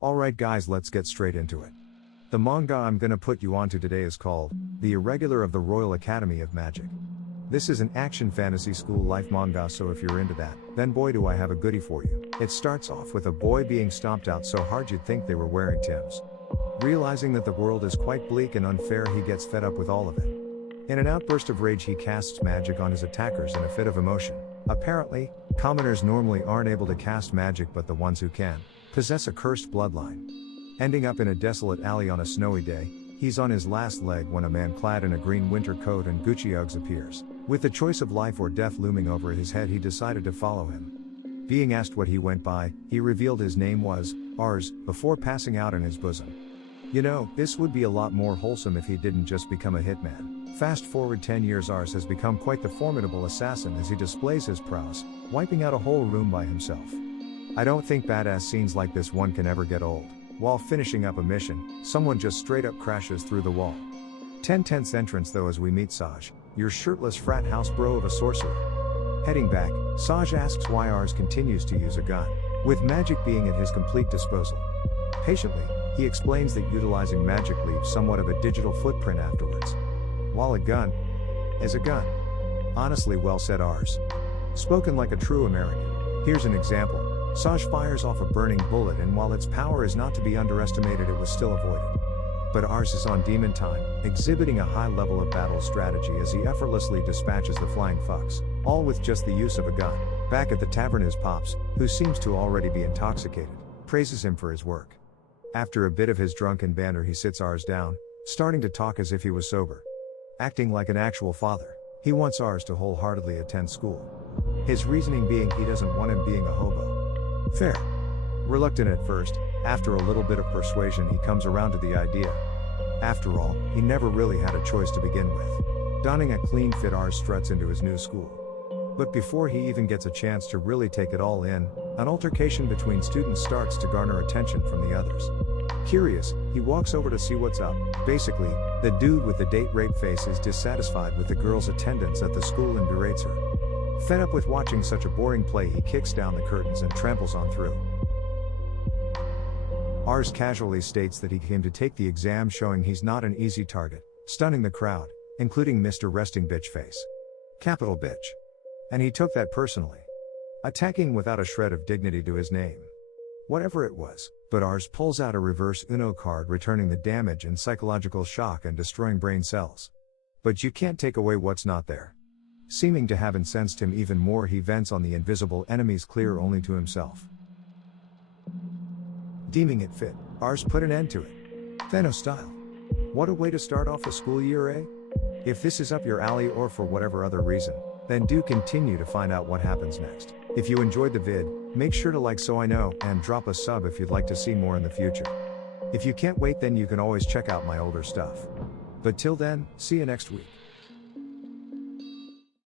Alright guys, let's get straight into it. The manga I'm gonna put you onto today is called The Irregular of the Royal Academy of Magic. This is an action fantasy school life manga, so if you're into that, then boy do I have a goodie for you. It starts off with a boy being stomped out so hard you'd think they were wearing Timbs. Realizing that the world is quite bleak and unfair, he gets fed up with all of it. In an outburst of rage, he casts magic on his attackers in a fit of emotion. Apparently, commoners normally aren't able to cast magic, but the ones who can possess a cursed bloodline. Ending up in a desolate alley on a snowy day, he's on his last leg when a man clad in a green winter coat and Gucci Uggs appears. With the choice of life or death looming over his head, he decided to follow him. Being asked what he went by, he revealed his name was Ars, before passing out in his bosom. You know, this would be a lot more wholesome if he didn't just become a hitman. Fast forward 10 years, Ars has become quite the formidable assassin as he displays his prowess, wiping out a whole room by himself. I don't think badass scenes like this one can ever get old. While finishing up a mission, someone just straight up crashes through the wall. Tense entrance though as we meet Saj, your shirtless frat house bro of a sorcerer. Heading back, Saj asks why Ars continues to use a gun, with magic being at his complete disposal. Patiently, he explains that utilizing magic leaves somewhat of a digital footprint afterwards. While a gun is a gun. Honestly, well said, Ars. Spoken like a true American. Here's an example. Saj fires off a burning bullet, and while its power is not to be underestimated, it was still avoided. But Ars is on demon time, exhibiting a high level of battle strategy as he effortlessly dispatches the flying fucks, all with just the use of a gun. Back at the tavern, his pops, who seems to already be intoxicated, praises him for his work. After a bit of his drunken banter, he sits Ars down, starting to talk as if he was sober. Acting like an actual father, he wants Ars to wholeheartedly attend school. His reasoning being he doesn't want him being a hobo. Fair. Reluctant at first, after a little bit of persuasion he comes around to the idea. After all, he never really had a choice to begin with. Donning a clean fit, Ars struts into his new school. But before he even gets a chance to really take it all in, an altercation between students starts to garner attention from the others. Curious, he walks over to see what's up. Basically, the dude with the date rape face is dissatisfied with the girl's attendance at the school and berates her. Fed up with watching such a boring play, he kicks down the curtains and tramples on through. Ars casually states that he came to take the exam, showing he's not an easy target, stunning the crowd, including Mr. Resting Bitch Face. Capital bitch. And he took that personally. Attacking without a shred of dignity to his name. Whatever it was, but Ars pulls out a reverse Uno card, returning the damage and psychological shock and destroying brain cells. But you can't take away what's not there. Seeming to have incensed him even more, he vents on the invisible enemies, clear only to himself. Deeming it fit, Ars put an end to it. Thanos style. What a way to start off a school year, eh? If this is up your alley, or for whatever other reason, then do continue to find out what happens next. If you enjoyed the vid, make sure to like so I know, and drop a sub if you'd like to see more in the future. If you can't wait, then you can always check out my older stuff. But till then, see you next week.